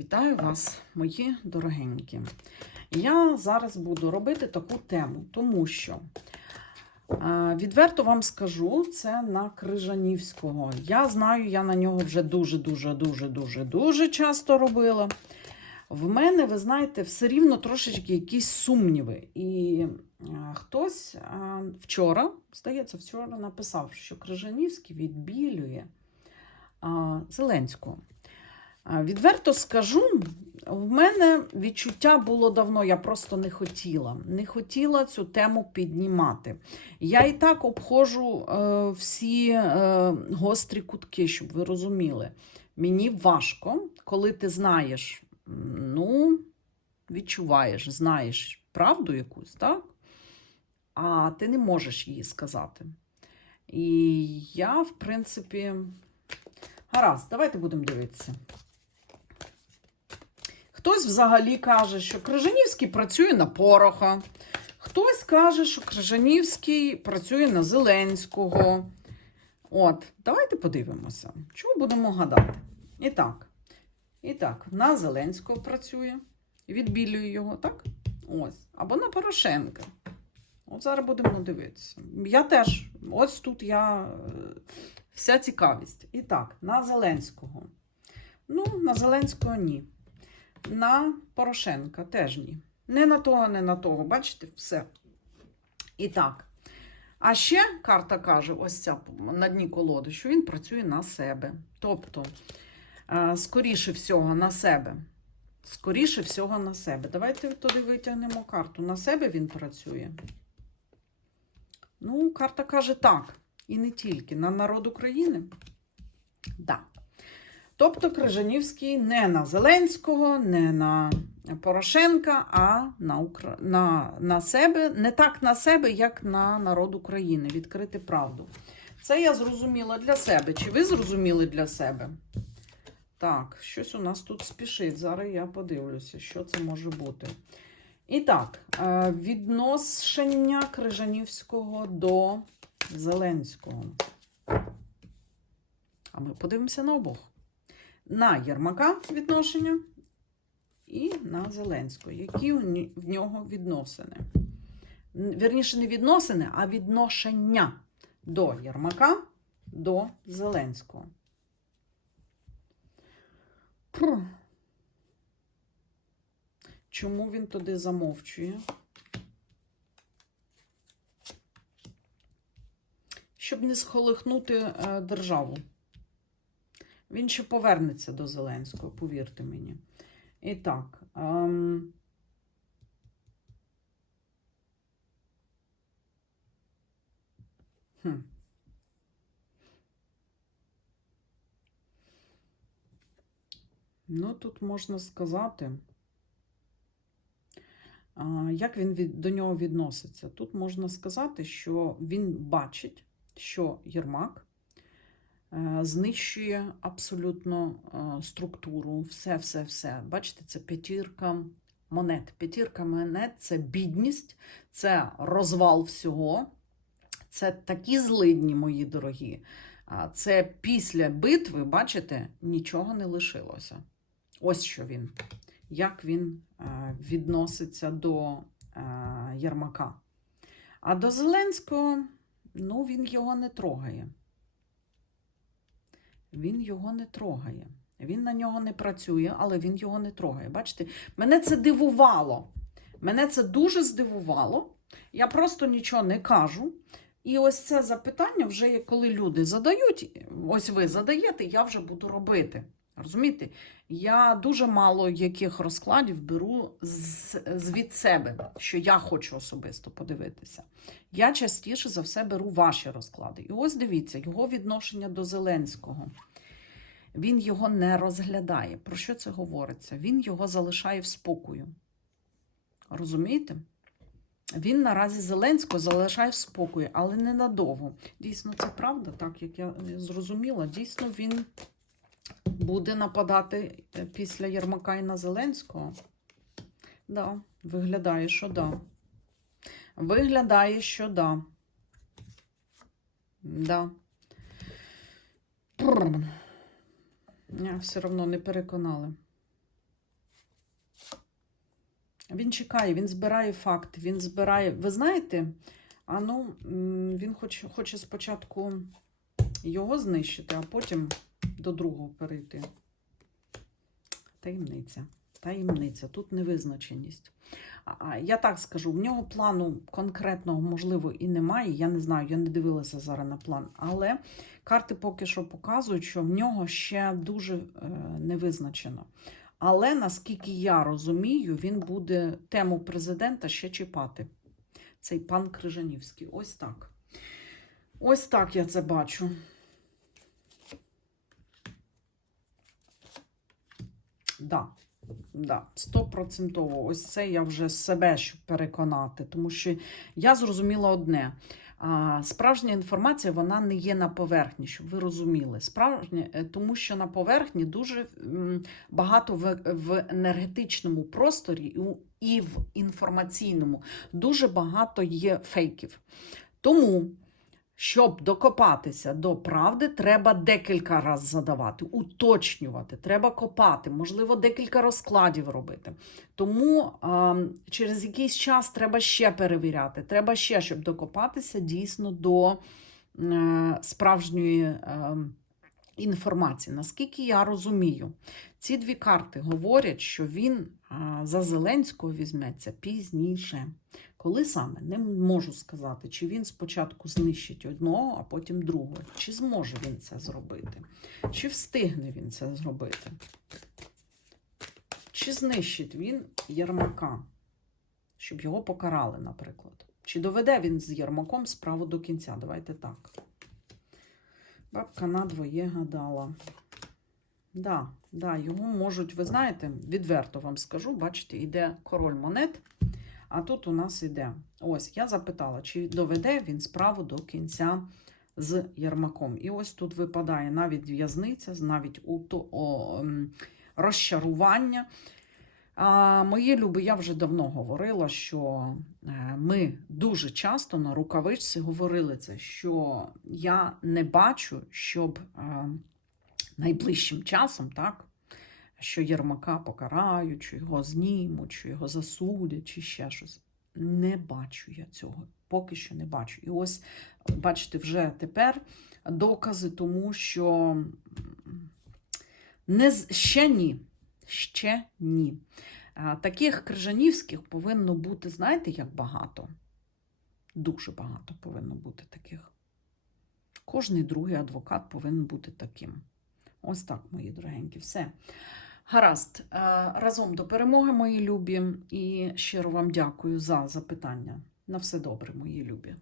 Вітаю вас, мої дорогенькі. Я зараз буду робити таку тему, тому що е, відверто вам скажу, це на Крижанівського. Я знаю, я на нього вже дуже-дуже, дуже, дуже, дуже часто робила. В мене, ви знаєте, все рівно трошечки якісь сумніви. І е, хтось е, вчора, здається, вчора написав, що Крижанівський відбілює Зеленського. Відверто скажу, в мене відчуття було давно, я просто не хотіла. Не хотіла цю тему піднімати. Я і так обходжу е, всі е, гострі кутки, щоб ви розуміли. Мені важко, коли ти знаєш, ну, відчуваєш, знаєш правду якусь, так? А ти не можеш її сказати. І я, в принципі, гаразд, давайте будемо дивитися. Хтось взагалі каже, що Крижанівський працює на Пороха. Хтось каже, що Крижанівський працює на Зеленського. От, давайте подивимося, чого будемо гадати. І так, і так, на Зеленського працює, відбілює його, так? Ось. Або на Порошенка. От зараз будемо дивитися. Я теж, ось тут я е, вся цікавість. І так, на Зеленського. Ну, на Зеленського ні. На Порошенка теж ні. Не на того, не на того. Бачите, все. І так. А ще карта каже, ось ця на дні колоди, що він працює на себе. Тобто, е, скоріше всього, на себе. Скоріше всього на себе. Давайте туди витягнемо карту. На себе він працює. Ну, карта каже так. І не тільки. На народ України. Так. Тобто Крижанівський не на Зеленського, не на Порошенка, а на, Укра... на, на себе, не так на себе, як на народ України. Відкрити правду. Це я зрозуміла для себе. Чи ви зрозуміли для себе? Так, щось у нас тут спішить. Зараз я подивлюся, що це може бути. І так, е, відношення Крижанівського до Зеленського. А ми подивимося на обох на Єрмака відношення і на Зеленського. Які в нього відносини? Вірніше, не відносини, а відношення до Єрмака, до Зеленського. Чому він туди замовчує? Щоб не схолихнути е, державу. Він ще повернеться до Зеленського, повірте мені. І так. Ем... Хм. Ну, тут можна сказати, як він від, до нього відноситься. Тут можна сказати, що він бачить, що Єрмак знищує абсолютно е, структуру, все, все, все. Бачите, це п'ятірка монет. П'ятірка монет це бідність, це розвал всього. Це такі злидні, мої дорогі. Це після битви, бачите, нічого не лишилося. Ось що він. Як він е, відноситься до е, Єрмака. А до Зеленського, ну, він його не трогає. Він його не трогає. Він на нього не працює, але він його не трогає. Бачите, мене це дивувало. Мене це дуже здивувало. Я просто нічого не кажу. І ось це запитання, вже коли люди задають, ось ви задаєте, я вже буду робити. Розумієте? Я дуже мало яких розкладів беру з, від себе, що я хочу особисто подивитися. Я частіше за все беру ваші розклади. І ось дивіться, його відношення до Зеленського. Він його не розглядає. Про що це говориться? Він його залишає в спокою. Розумієте? Він наразі Зеленського залишає в спокої, але ненадовго. Дійсно, це правда, так як я зрозуміла. Дійсно, він буде нападати е, після Єрмака і на Зеленського. Да, виглядає, що да. Виглядає, що да. Да. Е, все одно не переконали. Він чекає, він збирає факти, він збирає. Ви знаєте, а ну, він хоч, хоче спочатку його знищити, а потім до другого перейти. Таємниця. Таємниця. Тут невизначеність. Я так скажу, в нього плану конкретного, можливо, і немає. Я не знаю, я не дивилася зараз на план. Але карти поки що показують, що в нього ще дуже е, не визначено. Але наскільки я розумію, він буде тему президента ще чіпати. Цей пан Крижанівський. Ось так. Ось так я це бачу. Да, да, стопроцентово. Ось це я вже себе щоб переконати, тому що я зрозуміла одне. А, справжня інформація вона не є на поверхні, щоб ви розуміли. Справжня, е, тому що на поверхні дуже багато в, в енергетичному просторі і і в інформаційному дуже багато є фейків. Тому, щоб докопатися до правди, треба декілька разів задавати, уточнювати, треба копати, можливо, декілька розкладів робити. Тому а, через якийсь час треба ще перевіряти, треба ще, щоб докопатися дійсно до е, справжньої е, інформації. Наскільки я розумію, ці дві карти говорять, що він а, за Зеленського візьметься пізніше. Коли саме не можу сказати, чи він спочатку знищить одного, а потім другого. Чи зможе він це зробити? Чи встигне він це зробити? Чи знищить він Єрмака, щоб його покарали, наприклад? Чи доведе він з Єрмаком справу до кінця? Давайте так. Бабка надвоє гадала. Да, да, його можуть, ви знаєте, відверто вам скажу, бачите, йде король монет, а тут у нас йде. Ось, я запитала, чи доведе він справу до кінця з Єрмаком. І ось тут випадає навіть в'язниця, навіть уто, о, розчарування. А, мої люби, я вже давно говорила, що е, ми дуже часто на рукавичці говорили це, що я не бачу, щоб е, найближчим часом, так, що Єрмака покарають, що його знімуть, що його засудять, чи ще щось. Не бачу я цього. Поки що не бачу. І ось, бачите, вже тепер докази тому, що не, ще ні. Ще ні. Таких крижанівських повинно бути, знаєте, як багато? Дуже багато повинно бути таких. Кожний другий адвокат повинен бути таким. Ось так, мої дорогенькі, все. Гаразд, Е, разом до перемоги, мої любі, і щиро вам дякую за запитання. На все добре, мої любі.